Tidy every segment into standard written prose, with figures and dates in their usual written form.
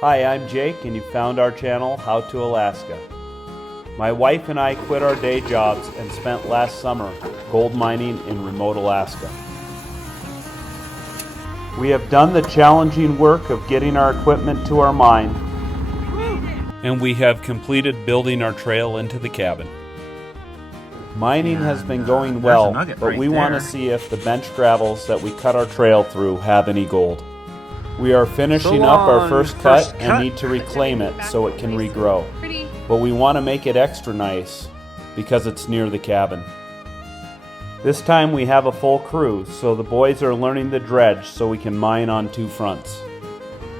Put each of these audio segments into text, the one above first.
Hi, I'm Jake, and you found our channel, How to Alaska. My wife and I quit our day jobs and spent last summer gold mining in remote Alaska. We have done the challenging work of getting our equipment to our mine, and we have completed building our trail into the cabin. Mining has been going well, but we want to see if the bench gravels that we cut our trail through have any gold. We are finishing up our first cut and need to reclaim it so it can regrow. But we want to make it extra nice because it's near the cabin. This time we have a full crew, so the boys are learning the dredge so we can mine on two fronts.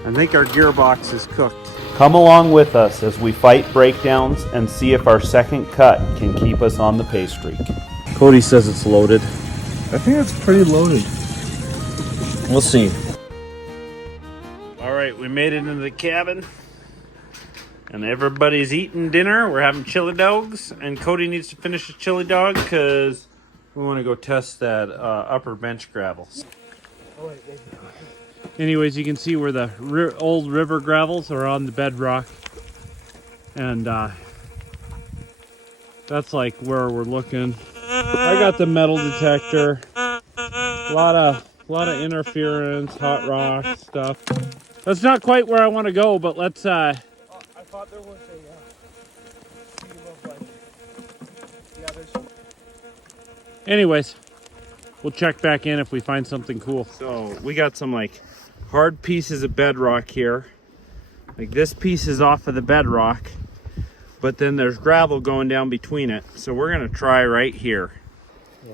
I think our gearbox is cooked. Come along with us as we fight breakdowns and see if our second cut can keep us on the pay streak. Cody says it's loaded. I think it's pretty loaded. We'll see. Alright, we made it into the cabin. And everybody's eating dinner. We're having chili dogs. And Cody needs to finish his chili dog because we want to go test that upper bench gravel. Anyways, you can see where the old river gravels are on the bedrock. And that's like where we're looking. I got the metal detector. A lot of interference, hot rock stuff. That's not quite where I want to go, but let's I thought there was a scheme of like, there's... Anyways, we'll check back in if we find something cool. So we got some like hard pieces of bedrock here. Like this piece is off of the bedrock, but then there's gravel going down between it. So we're gonna try right here. Yeah.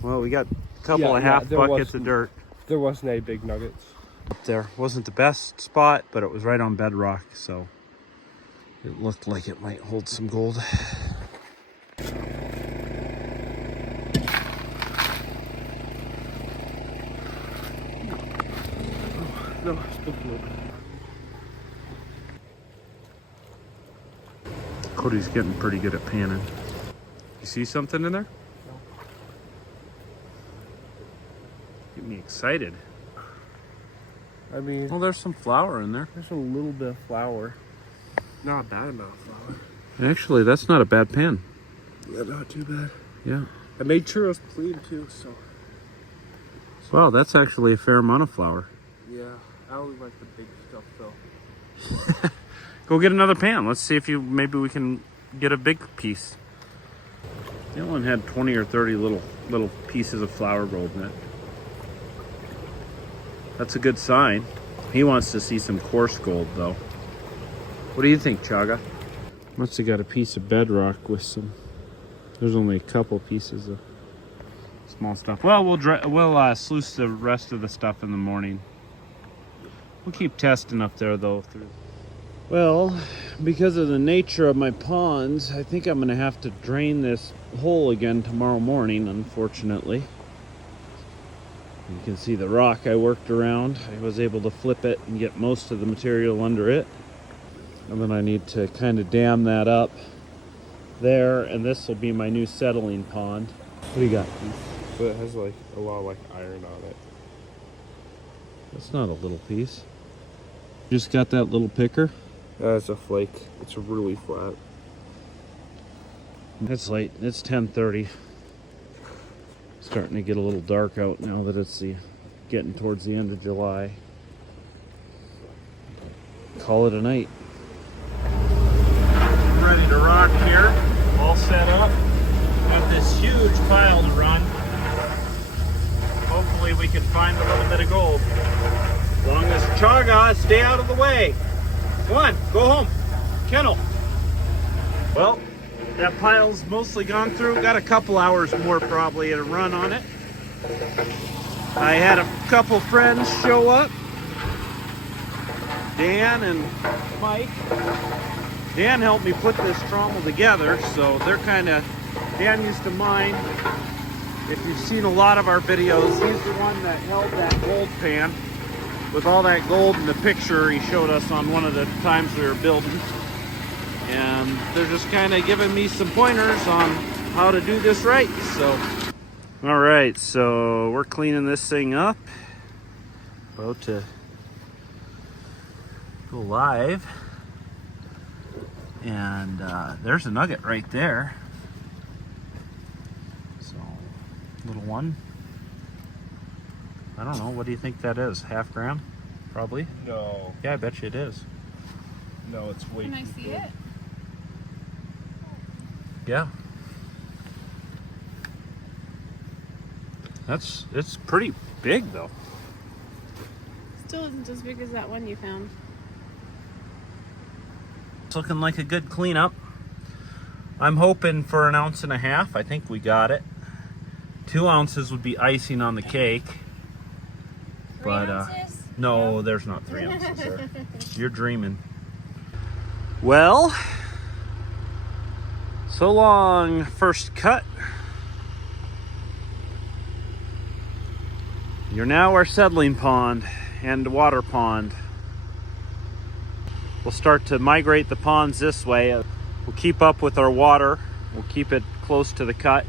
Well, we got a couple of half buckets of dirt. There wasn't any big nuggets. Up there wasn't the best spot, but it was right on bedrock, so it looked like it might hold some gold. No, still good. Cody's getting pretty good at panning. You see something in there? No. Get me excited. I mean, Well, there's some flour in there. there's a little bit of flour. Not a bad amount of flour. Actually, that's not a bad pan. Yeah, not too bad. Yeah. I made sure it was clean too, so. Wow, that's actually a fair amount of flour. Yeah, I only like the big stuff though. Go get another pan. Let's see if maybe we can get a big piece. The other one had 20 or 30 little pieces of flour gold in it. That's a good sign. He wants to see some coarse gold though. What do you think, Chaga? Must have got a piece of bedrock with some. There's only a couple pieces of small stuff. Well, we'll sluice the rest of the stuff in the morning. We'll keep testing up there though. Well, because of the nature of my ponds, I think I'm going to have to drain this hole again tomorrow morning, unfortunately. You can see the rock I worked around. I was able to flip it and get most of the material under it. And then I need to kind of dam that up there, and this will be my new settling pond. What do you got? So it has like a lot of like iron on it. That's not a little piece. Just got that little picker? It's a flake. It's really flat. It's late. It's 10:30. Starting to get a little dark out now that it's getting towards the end of July. Call it a night. Ready to rock here. All set up. Got this huge pile to run. Hopefully we can find a little bit of gold. As long as Chaga stay out of the way. Come on, go home. Kennel. Well, that pile's mostly gone through. Got a couple hours more probably to run on it. I had a couple friends show up. Dan and Mike. Dan helped me put this trommel together, so they're kind of... Dan used to mine. If you've seen a lot of our videos, he's the one that held that gold pan with all that gold in the picture he showed us on one of the times we were building. And they're just kind of giving me some pointers on how to do this right. So, all right, so we're cleaning this thing up. About to go live. And there's a nugget right there. So, little one. I don't know, what do you think that is? Half gram? Probably? No. Yeah, I bet you it is. No, it's way Can I see it? Yeah. It's pretty big though. Still isn't as big as that one you found. It's looking like a good cleanup. I'm hoping for 1.5 ounces. I think we got it. 2 ounces would be icing on the cake. 3 ounces? No, there's not 3 ounces there. You're dreaming. Well, so long, first cut. You're now our settling pond and water pond. We'll start to migrate the ponds this way. We'll keep up with our water. We'll keep it close to the cut.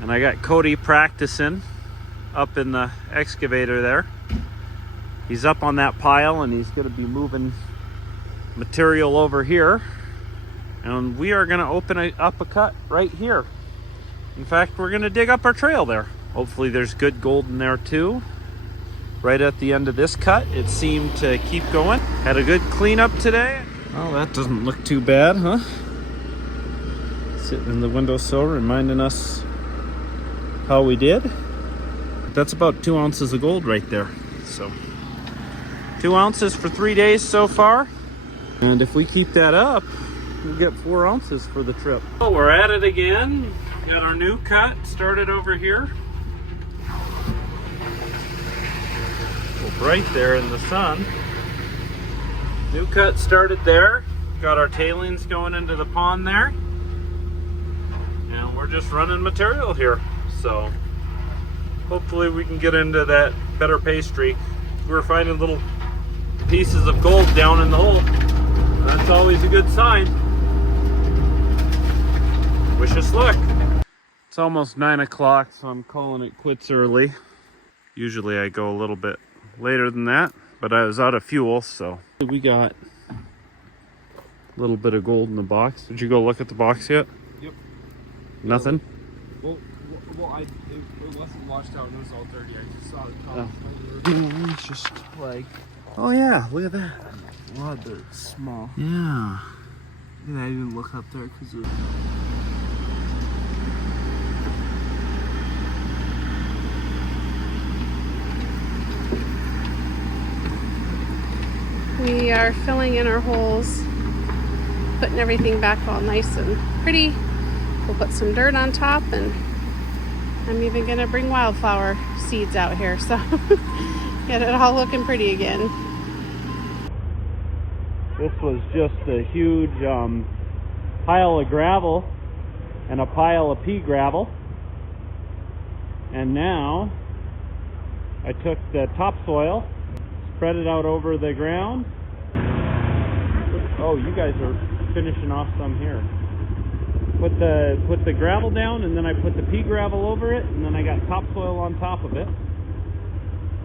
And I got Cody practicing up in the excavator there. He's up on that pile and he's going to be moving material over here. And we are going to open up a cut right here. In fact, we're going to dig up our trail there. Hopefully there's good gold in there too. Right at the end of this cut, it seemed to keep going. Had a good cleanup today. Oh, that doesn't look too bad, huh? Sitting in the windowsill reminding us how we did. That's about 2 ounces of gold right there. So 2 ounces for 3 days so far. And if we keep that up, we'll get 4 ounces for the trip. Oh, we're at it again. Got our new cut started over here. Right there in the sun. New cut started there. Got our tailings going into the pond there. And we're just running material here. So hopefully we can get into that better pay streak. We're finding little pieces of gold down in the hole. That's always a good sign. Wish us luck. It's almost 9 o'clock, so I'm calling it quits early. Usually I go a little bit later than that, but I was out of fuel, so we got a little bit of gold in the box. Did you go look at the box yet? Yep. Nothing? Well, it wasn't washed out and it was all dirty. I just saw the top. It's just Like, oh yeah, look at that. wow, they're small. Yeah. And I didn't look up there because of. We are filling in our holes, putting everything back all nice and pretty. We'll put some dirt on top, and I'm even gonna bring wildflower seeds out here, so get it all looking pretty again. This was just a huge pile of gravel and a pile of pea gravel. And now I took the topsoil, spread it out over the ground. Oh, you guys are finishing off some here. Put the gravel down, and then I put the pea gravel over it, and then I got topsoil on top of it.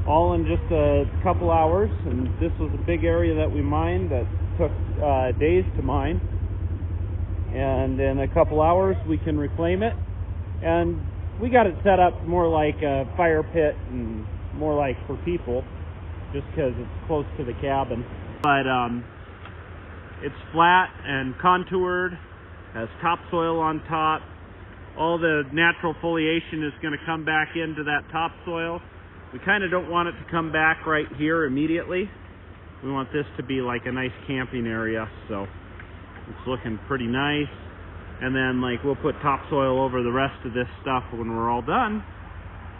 All in just a couple hours, and this was a big area that we mined that took days to mine. And in a couple hours we can reclaim it, and we got it set up more like a fire pit and more like for people, just because it's close to the cabin. But it's flat and contoured, has topsoil on top. All the natural foliation is going to come back into that topsoil. We kind of don't want it to come back right here immediately. We want this to be like a nice camping area, so it's looking pretty nice. And then like we'll put topsoil over the rest of this stuff when we're all done.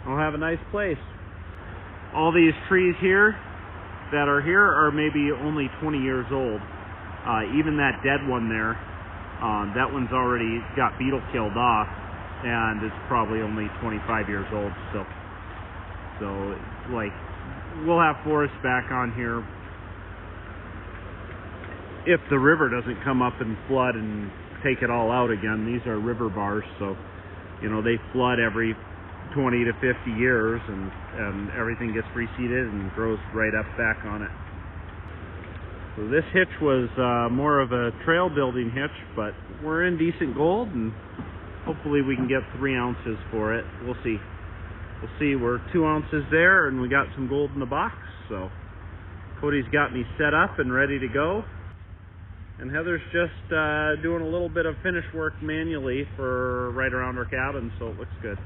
We'll have a nice place. All these trees here that are here are maybe only 20 years old. Even that dead one there, that one's already got beetle killed off, and it's probably only 25 years old. So like we'll have forest back on here if the river doesn't come up and flood and take it all out again. These are river bars, so you know they flood every 20 to 50 years, and everything gets reseeded and grows right up back on it. So this hitch was more of a trail building hitch, but we're in decent gold, and hopefully we can get 3 ounces for it. We'll see. We'll see. We're 2 ounces there, and we got some gold in the box. So Cody's got me set up and ready to go. And Heather's just doing a little bit of finish work manually for right around our cabin, so it looks good.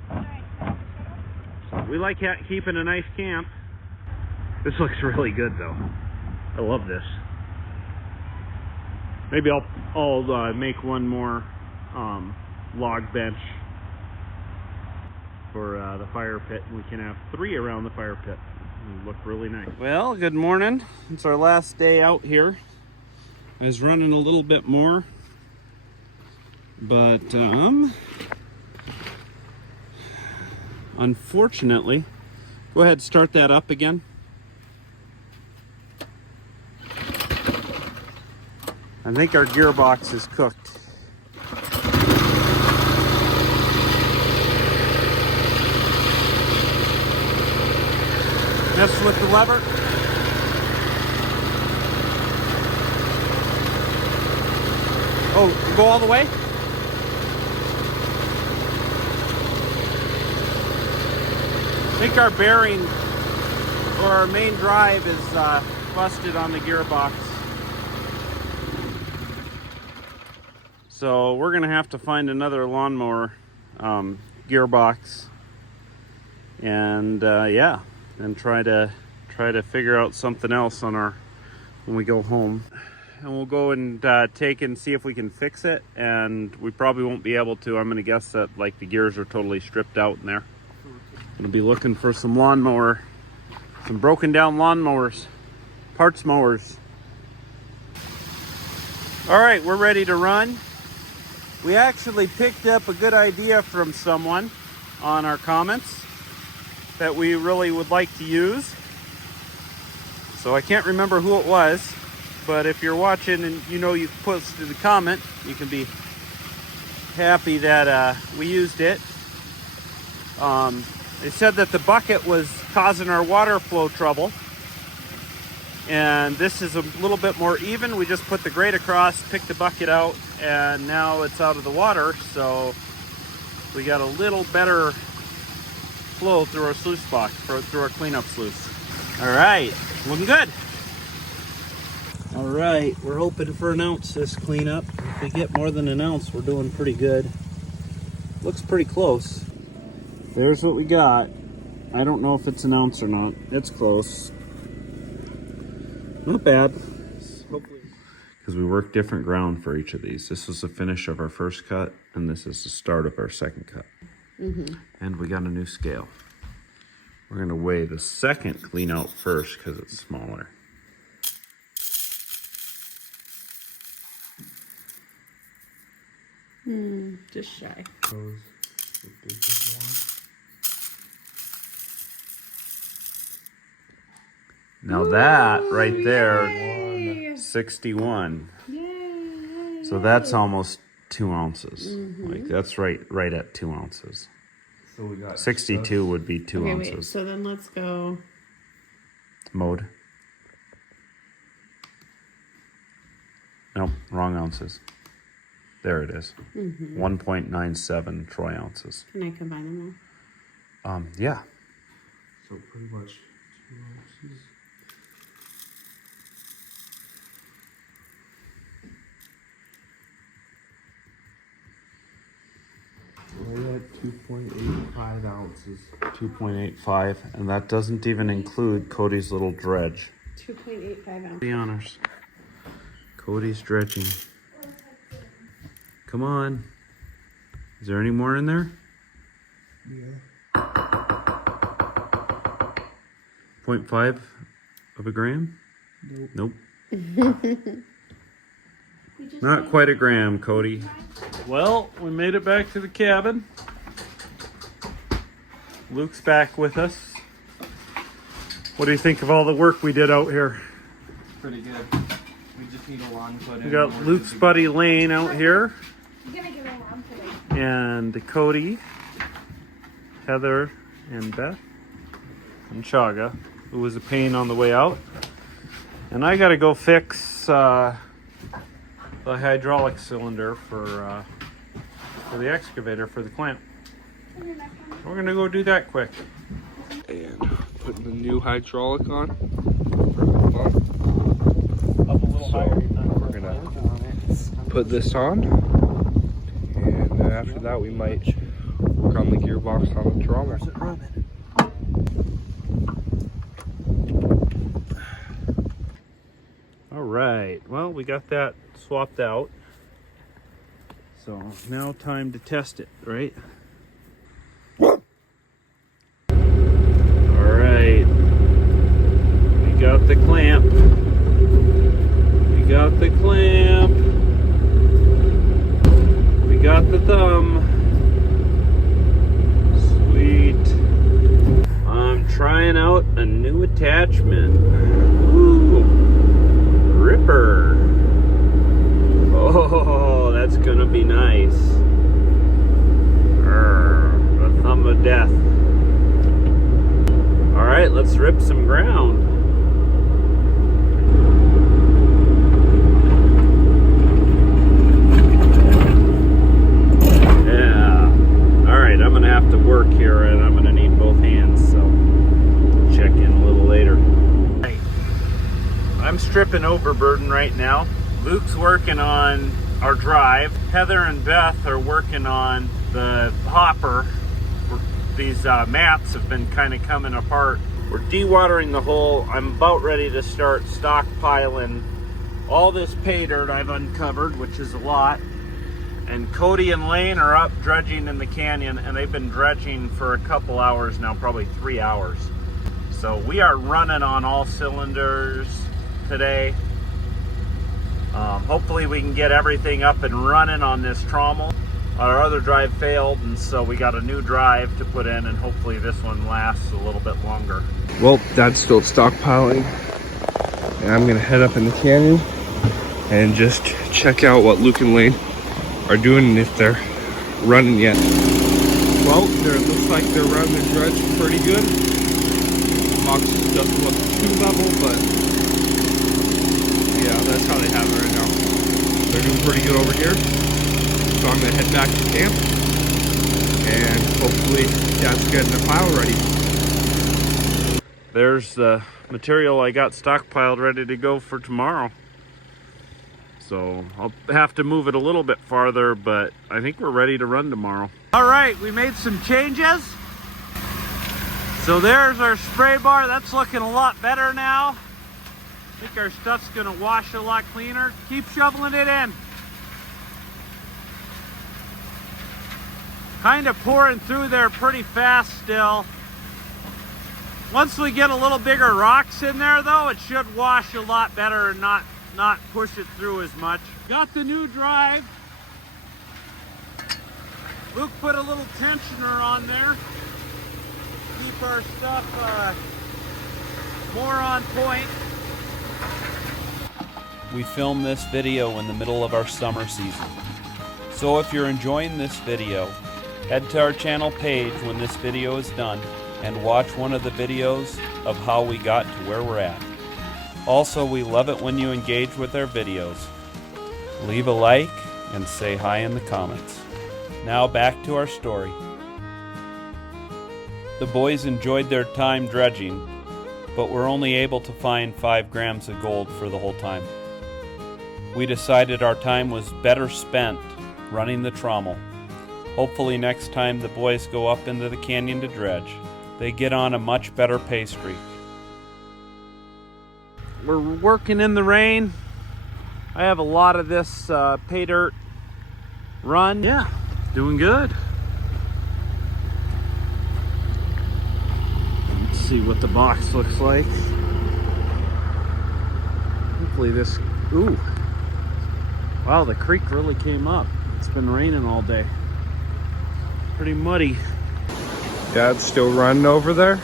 So we like keeping a nice camp. This looks really good, though. I love this. Maybe I'll make one more log bench for the fire pit, and we can have 3 around the fire pit. It'll look really nice. Well, good morning. It's our last day out here. I was running a little bit more, but unfortunately, go ahead, start that up again. I think our gearbox is cooked. Mess with the lever. Oh, go all the way? I think our bearing or our main drive is busted on the gearbox. So we're gonna have to find another lawnmower gearbox, and yeah, and try to figure out something else on our when we go home. And we'll go and take and see if we can fix it, and we probably won't be able to. I'm gonna guess that like the gears are totally stripped out in there. Gonna be looking for some lawnmower, some broken down lawnmowers, parts mowers. All right, we're ready to run. We actually picked up a good idea from someone on our comments that we really would like to use. So I can't remember who it was, but if you're watching and you know you posted a comment, you can be happy that we used it. They said that the bucket was causing our water flow trouble, and this is a little bit more even. We just put the grate across, picked the bucket out, and now it's out of the water, so we got a little better flow through our sluice box, through our cleanup sluice. All right, looking good. All right, we're hoping for an ounce this cleanup. If we get more than an ounce, we're doing pretty good. Looks pretty close. There's what we got. I don't know if it's an ounce or not. It's close. Not bad. Hopefully. Because we worked different ground for each of these. This was the finish of our first cut, and this is the start of our second cut. And we got a new scale. We're going to weigh the second clean out first because it's smaller. Just shy. Now that right there, Yay! 61. Yay! So that's almost 2 ounces. Like that's right at 2 ounces. So we got 62 would be 2 Okay, ounces. wait, so then let's go. Mode. Nope, wrong ounces. There it is. 1.97 troy ounces. Can I combine them all? Yeah. So pretty much 2 ounces. We're at 2.85 ounces. 2.85, and that doesn't even include Cody's little dredge. 2.85 ounces. The honors. Cody's dredging. Come on. Is there any more in there? Yeah. 0.5 of a gram? Nope. Not quite a gram, Cody. Well, we made it back to the cabin. Luke's back with us. What do you think of all the work we did out here? Pretty good. We just need a lawn put in. We got Luke's buddy Lane out here. I'm gonna give it a lawn today. And Cody, Heather, and Beth, and Chaga, who was a pain on the way out. And I gotta go fix that's the hydraulic cylinder for the excavator for the clamp. We're gonna go do that quick. And putting the new hydraulic on. Up a little higher. We're gonna put this on, and then after that we might work on the gearbox on the Trommel. Where's it running? All right, well, we got that swapped out. So now time to test it, right? All right, we got the clamp. We got the clamp. We got the thumb. Sweet. I'm trying out a new attachment. Ooh, ripper. Oh, that's gonna be nice. The thumb of death. All right, let's rip some ground. Yeah. All right, I'm gonna have to work here, and I'm gonna need both hands, so check in a little later. Hey, I'm stripping overburden right now. Luke's working on our drive. Heather and Beth are working on the hopper. These mats have been kind of coming apart. We're dewatering the hole. I'm about ready to start stockpiling all this pay dirt I've uncovered, which is a lot. And Cody and Lane are up dredging in the canyon, and they've been dredging for a couple hours now, probably 3 hours. So we are running on all cylinders today. Hopefully we can get everything up and running on this Trommel. Our other drive failed, and so we got a new drive to put in, and hopefully this one lasts a little bit longer. Well, Dad's still stockpiling, and I'm gonna head up in the canyon and just check out what Luke and Lane are doing and if they're running yet. Well, it looks like they're running the dredge pretty good. The box doesn't look too level, but yeah, that's how they have it right now. They're doing pretty good over here. So I'm gonna head back to camp, and hopefully Dad's getting the pile ready. There's the material I got stockpiled ready to go for tomorrow. So I'll have to move it a little bit farther, but I think we're ready to run tomorrow. All right, we made some changes. So there's our spray bar. That's looking a lot better now. I think our stuff's gonna wash a lot cleaner. Keep shoveling it in. Kind of pouring through there pretty fast still. Once we get a little bigger rocks in there though, it should wash a lot better and not push it through as much. Got the new drive. Luke put a little tensioner on there. Keep our stuff more on point. We filmed this video in the middle of our summer season. So if you're enjoying this video, head to our channel page when this video is done and watch one of the videos of how we got to where we're at. Also, we love it when you engage with our videos. Leave a like and say hi in the comments. Now back to our story. The boys enjoyed their time dredging, but were only able to find 5 grams of gold for the whole time. We decided our time was better spent running the Trommel. Hopefully next time the boys go up into the canyon to dredge, they get on a much better pay streak. We're working in the rain. I have a lot of this Paydirt run. Yeah, doing good. Let's see what the box looks like. Hopefully this, ooh. Wow, the creek really came up. It's been raining all day. Pretty muddy. Dad's still running over there,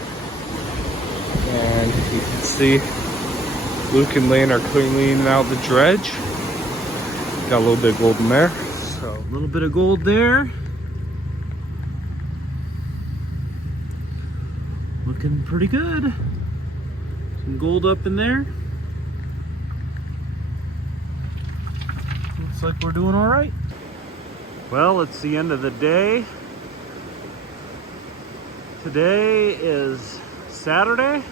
and you can see Luke and Lane are cleaning out the dredge. Got a little bit of gold in there. So A little bit of gold there. Looking pretty good. Some gold up in there. looks like we're doing all right. Well, it's the end of the day. Today is Saturday.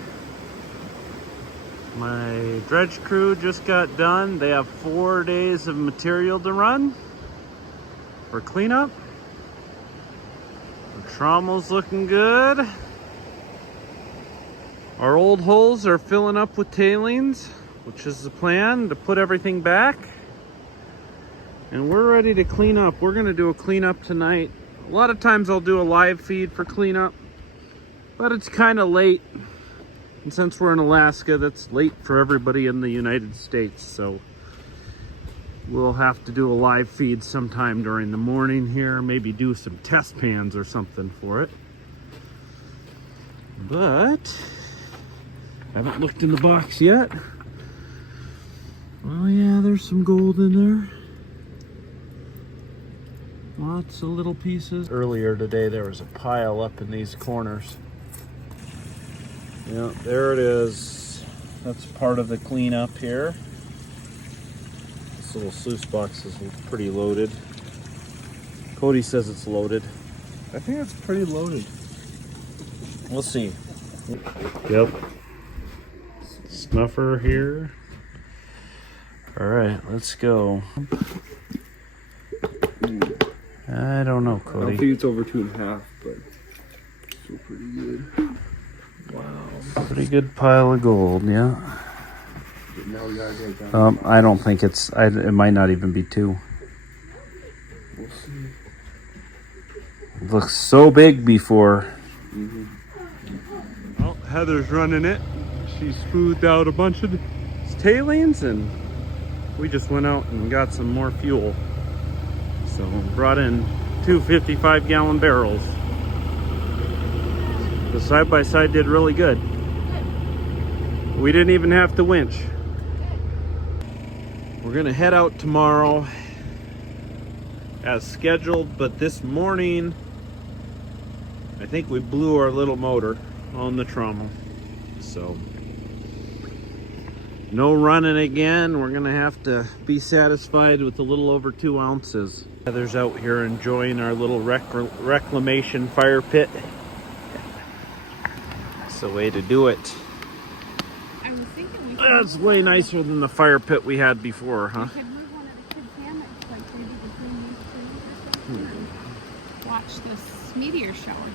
My dredge crew just got done. They have 4 days of material to run for cleanup. The trommel's looking good. Our old holes are filling up with tailings, which is the plan, to put everything back. And we're ready to clean up. We're gonna do a cleanup tonight. A lot of times I'll do a live feed for cleanup, but it's kind of late. And since we're in Alaska, that's late for everybody in the United States. So we'll have to do a live feed sometime during the morning here. Maybe do some test pans or something for it. But I haven't looked in the box yet. Oh yeah, there's some gold in there. Lots of little pieces. Earlier today there was a pile up in these corners. Yeah, there it is. That's part of the cleanup here. This little sluice box is pretty loaded. Cody says it's loaded. I think it's pretty loaded. We'll see. Yep. Snuffer here. All right, let's go. I don't know, I Cody. don't think it's over 2.5, but still pretty good. Wow. Pretty good pile of gold, yeah. But now we gotta go down. I don't think it's, it might not even be 2. We'll see. It looks so big before. Mm-hmm. Well, Heather's running it. She smoothed out a bunch of tailings, and we just went out and got some more fuel. So brought in 2 55-gallon barrels. The side-by-side did really good. We didn't even have to winch. We're gonna head out tomorrow as scheduled, but this morning I think we blew our little motor on the Trommel. So no running again. We're gonna have to be satisfied with a little over 2 ounces. Heather's out here enjoying our little reclamation fire pit. That's the way to do it. I was thinking we That's way nicer than the fire pit we had before, huh? could move one of the kids' hammocks, like maybe between these two or something, and watch this meteor shower.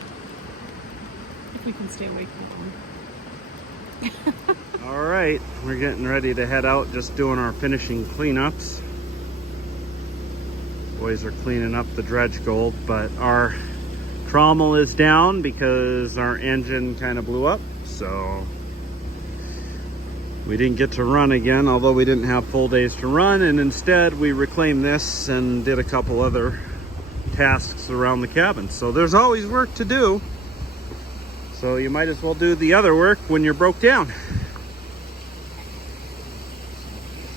If we can stay awake for long. All right, we're getting ready to head out, just doing our finishing cleanups. Boys are cleaning up the dredge gold, but our trommel is down because our engine kind of blew up, so we didn't get to run again, although we didn't have full days to run, and instead we reclaimed this and did a couple other tasks around the cabin. So there's always work to do, so you might as well do the other work when you're broke down.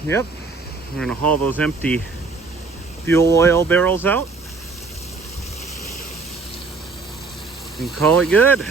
Yep, we're gonna haul those empty fuel oil barrels out and call it good.